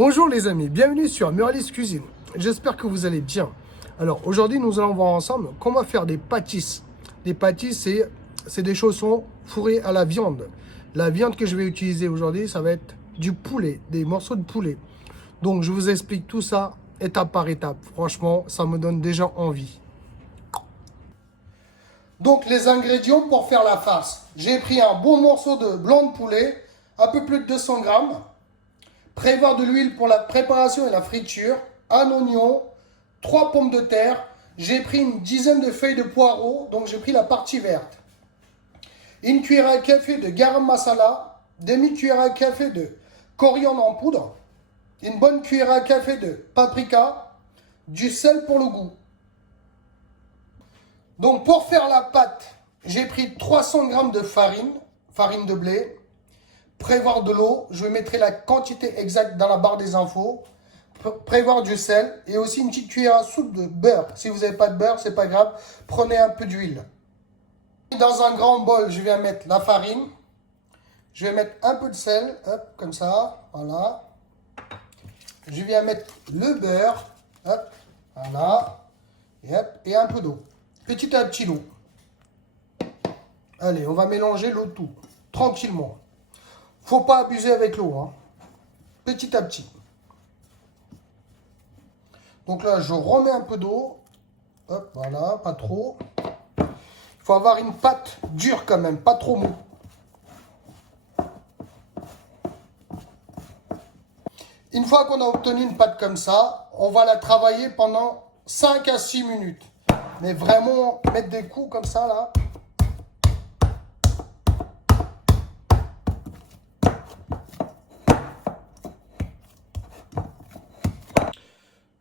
Bonjour les amis, bienvenue sur Murlis Cuisine. J'espère que vous allez bien. Alors aujourd'hui nous allons voir ensemble comment faire des pâtisses. Les pâtisses c'est des chaussons fourrés à la viande. La viande que je vais utiliser aujourd'hui ça va être du poulet, des morceaux de poulet. Donc je vous explique tout ça étape par étape. Franchement ça me donne déjà envie. Donc les ingrédients pour faire la farce. J'ai pris un bon morceau de blanc de poulet, un peu plus de 200 grammes. Prévoir de l'huile pour la préparation et la friture, un oignon, 3 pommes de terre. J'ai pris une dizaine de feuilles de poireaux, donc j'ai pris la partie verte. Une cuillère à café de garam masala, demi-cuillère à café de coriandre en poudre, une bonne cuillère à café de paprika, du sel pour le goût. Donc pour faire la pâte, j'ai pris 300 g de farine de blé. Prévoir de l'eau, je mettrai la quantité exacte dans la barre des infos. Prévoir du sel et aussi une petite cuillère à soupe de beurre. Si vous n'avez pas de beurre, c'est pas grave, prenez un peu d'huile. Dans un grand bol, je viens mettre la farine. Je vais mettre un peu de sel, hop, comme ça, voilà. Je viens mettre le beurre, hop, voilà, et un peu d'eau. Petit à petit l'eau. Allez, on va mélanger l'eau tout, tranquillement. Faut pas abuser avec l'eau, hein. Petit à petit. Donc là, je remets un peu d'eau. Hop, voilà, pas trop. Il faut avoir une pâte dure quand même, pas trop mou. Une fois qu'on a obtenu une pâte comme ça, on va la travailler pendant 5 à 6 minutes. Mais vraiment, mettre des coups comme ça, là.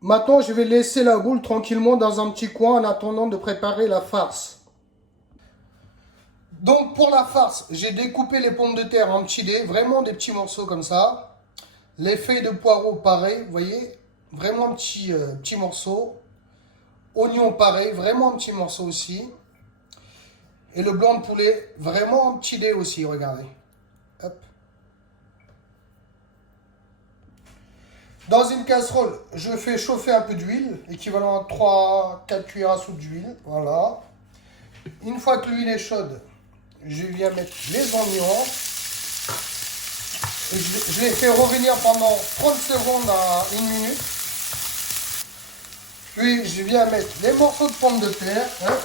Maintenant, je vais laisser la boule tranquillement dans un petit coin en attendant de préparer la farce. Donc, pour la farce, j'ai découpé les pommes de terre en petits dés, vraiment des petits morceaux comme ça. Les feuilles de poireaux, pareil, vous voyez, vraiment petits morceaux. Oignons, pareil, vraiment un petit morceau aussi. Et le blanc de poulet, vraiment en petits dés aussi, regardez. Hop. Dans une casserole, je fais chauffer un peu d'huile, équivalent à 3-4 cuillères à soupe d'huile. Voilà. Une fois que l'huile est chaude, je viens mettre les oignons. Et je les fais revenir pendant 30 secondes à 1 minute. Puis je viens mettre les morceaux de pommes de terre. Hein.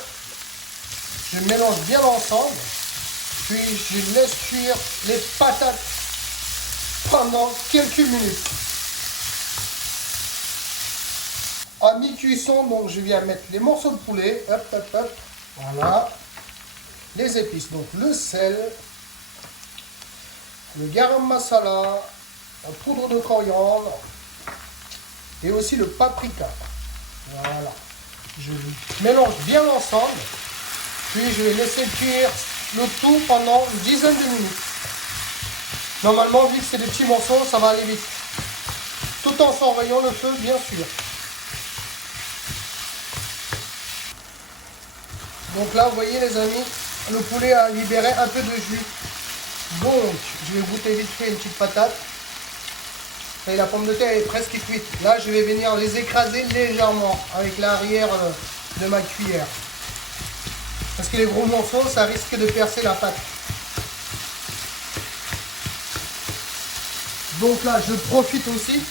Je mélange bien l'ensemble. Puis je laisse cuire les patates pendant quelques minutes. À mi-cuisson, donc je viens mettre les morceaux de poulet, hop, hop, hop, voilà, les épices, donc le sel, le garam masala, la poudre de coriandre et aussi le paprika. Voilà, je mélange bien l'ensemble, puis je vais laisser cuire le tout pendant une dizaine de minutes. Normalement, vu que c'est des petits morceaux, ça va aller vite, tout en surveillant le feu, bien sûr. Donc là, vous voyez les amis, le poulet a libéré un peu de jus. Donc, je vais goûter vite fait une petite patate. Et la pomme de terre est presque cuite. Là, je vais venir les écraser légèrement avec l'arrière de ma cuillère. Parce que les gros morceaux, ça risque de percer la pâte. Donc là, je profite aussi,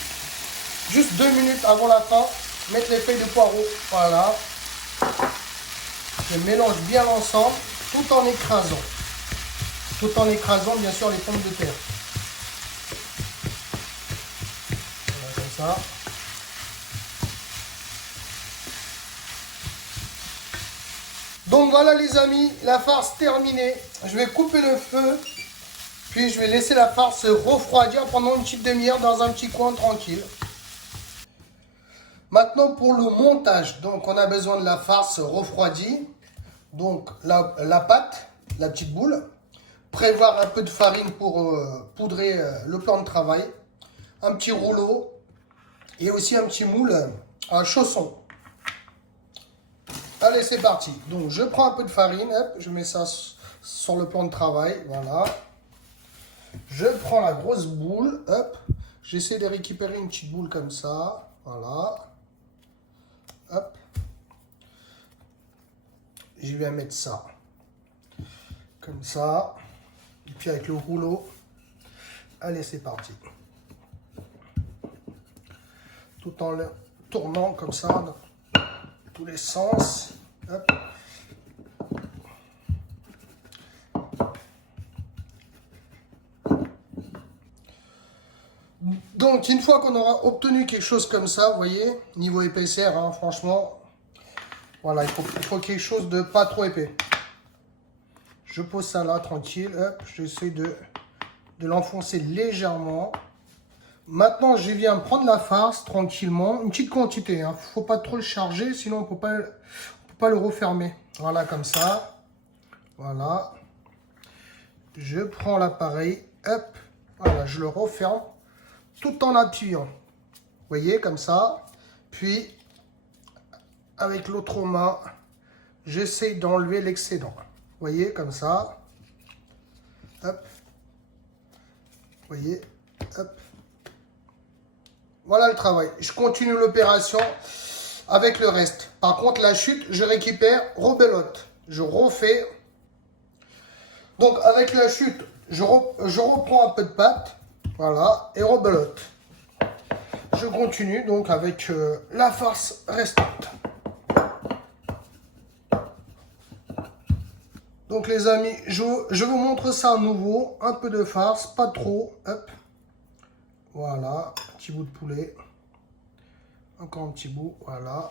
juste 2 minutes avant la fin, mettre les feuilles de poireaux. Voilà. Je mélange bien l'ensemble tout en écrasant. Tout en écrasant bien sûr les pommes de terre. Voilà, comme ça. Donc voilà les amis, la farce terminée. Je vais couper le feu. Puis je vais laisser la farce se refroidir pendant une petite demi-heure dans un petit coin tranquille. Maintenant pour le montage. Donc on a besoin de la farce refroidie. Donc la pâte, la petite boule, prévoir un peu de farine pour poudrer le plan de travail, un petit rouleau et aussi un petit moule à chaussons. Allez, c'est parti. Donc je prends un peu de farine, hop, je mets ça sur le plan de travail, voilà. Je prends la grosse boule, hop, J'essaie de récupérer une petite boule comme ça. Voilà. Hop. Je vais mettre ça. Comme ça. Et puis avec le rouleau. Allez, c'est parti. Tout en le tournant comme ça dans tous les sens. Hop. Donc, une fois qu'on aura obtenu quelque chose comme ça, vous voyez, niveau épaisseur, hein, franchement, voilà, il faut quelque chose de pas trop épais. Je pose ça là, tranquille, hop, j'essaie de l'enfoncer légèrement. Maintenant, je viens prendre la farce tranquillement, une petite quantité, hein, faut pas trop le charger, sinon on peut pas le refermer. Voilà, comme ça, voilà. Je prends l'appareil, hop, voilà, je le referme. Tout en appuyant, vous voyez, comme ça. Puis, avec l'autre main, j'essaie d'enlever l'excédent. Vous voyez, comme ça. Hop. Vous voyez, hop. Voilà le travail. Je continue l'opération avec le reste. Par contre, la chute, je récupère, rebelote. Je refais. Donc, avec la chute, je reprends un peu de pâte. Voilà, et rebelote. Je continue donc avec la farce restante. Donc les amis, je vous montre ça à nouveau. Un peu de farce, pas trop. Hop. Voilà, un petit bout de poulet. Encore un petit bout, voilà.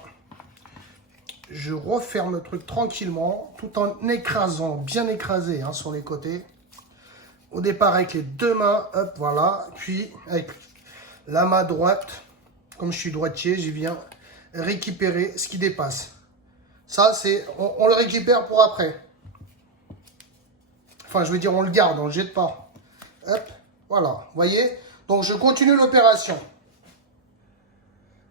Je referme le truc tranquillement, tout en écrasant, bien écrasé hein, sur les côtés. Au départ avec les deux mains, hop, voilà. Puis avec la main droite, comme je suis droitier, je viens récupérer ce qui dépasse. Ça, c'est, on le récupère pour après. Enfin, je veux dire, on le garde, on ne le jette pas. Hop, voilà, vous voyez. Donc, je continue l'opération.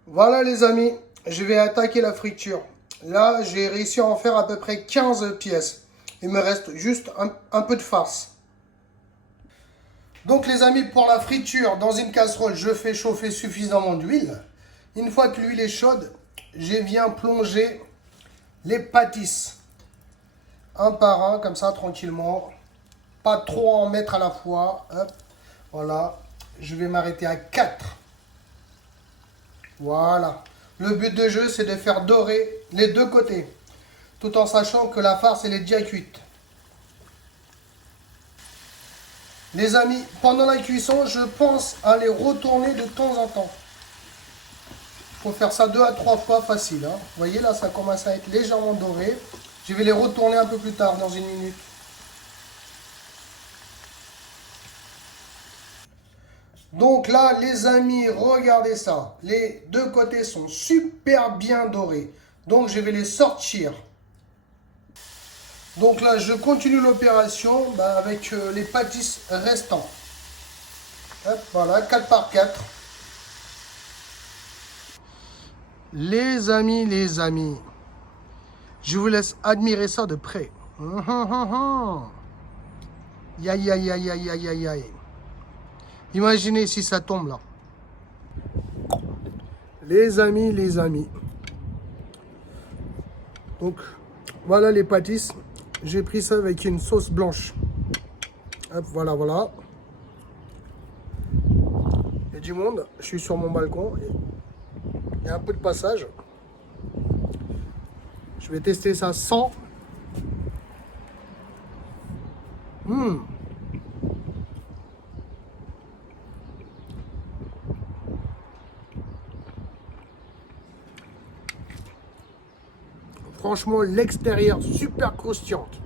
Voilà, les amis, je vais attaquer la friture. Là, j'ai réussi à en faire à peu près 15 pièces. Il me reste juste un peu de farce. Donc les amis, pour la friture, dans une casserole, je fais chauffer suffisamment d'huile. Une fois que l'huile est chaude, je viens plonger les pâtisses. Un par un, comme ça, tranquillement. Pas trop en mettre à la fois. Hop, voilà. Je vais m'arrêter à 4. Voilà. Le but de jeu, c'est de faire dorer les deux côtés. Tout en sachant que la farce, elle est déjà cuite. Les amis, pendant la cuisson, je pense à les retourner de temps en temps. Il faut faire ça 2 à 3 fois facile. Hein. Vous voyez, là, ça commence à être légèrement doré. Je vais les retourner un peu plus tard, dans une minute. Donc là, les amis, regardez ça. Les deux côtés sont super bien dorés. Donc, je vais les sortir. Donc là, je continue l'opération avec les pâtisses restants. Hop, voilà, 4 par 4. Les amis, je vous laisse admirer ça de près. Aïe, aïe, aïe, aïe, aïe, aïe, aïe. Imaginez si ça tombe là. Les amis. Donc, voilà les pâtisses. J'ai pris ça avec une sauce blanche. Hop, voilà, voilà. Il y a du monde. Je suis sur mon balcon. Il y a un peu de passage. Je vais tester ça sans. Franchement, l'extérieur, super croustillante.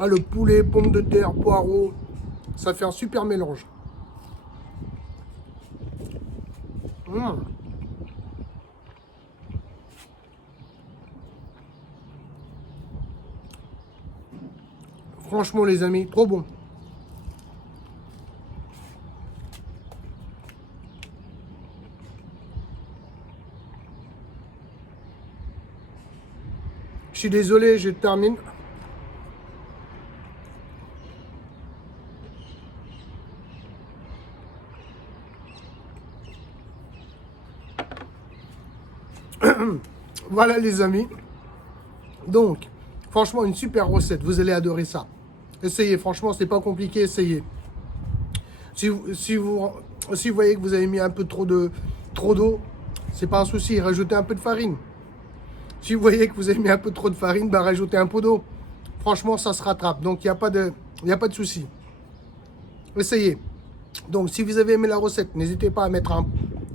Ah, le poulet, pommes de terre, poireaux, ça fait un super mélange. Franchement, les amis, trop bon. Je suis désolé, je termine. Voilà les amis. Donc, franchement, une super recette. Vous allez adorer ça. Essayez, franchement, c'est pas compliqué, essayez. Si vous voyez que vous avez mis un peu trop d'eau, c'est pas un souci, rajoutez un peu de farine. Si vous voyez que vous avez mis un peu trop de farine, bah, rajoutez un peu d'eau. Franchement, ça se rattrape. Donc, il n'y a pas de souci. Essayez. Donc, si vous avez aimé la recette, n'hésitez pas à mettre un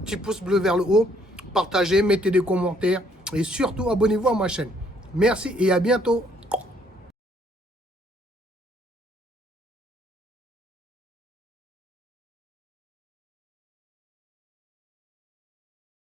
petit pouce bleu vers le haut. Partagez, mettez des commentaires. Et surtout, abonnez-vous à ma chaîne. Merci et à bientôt.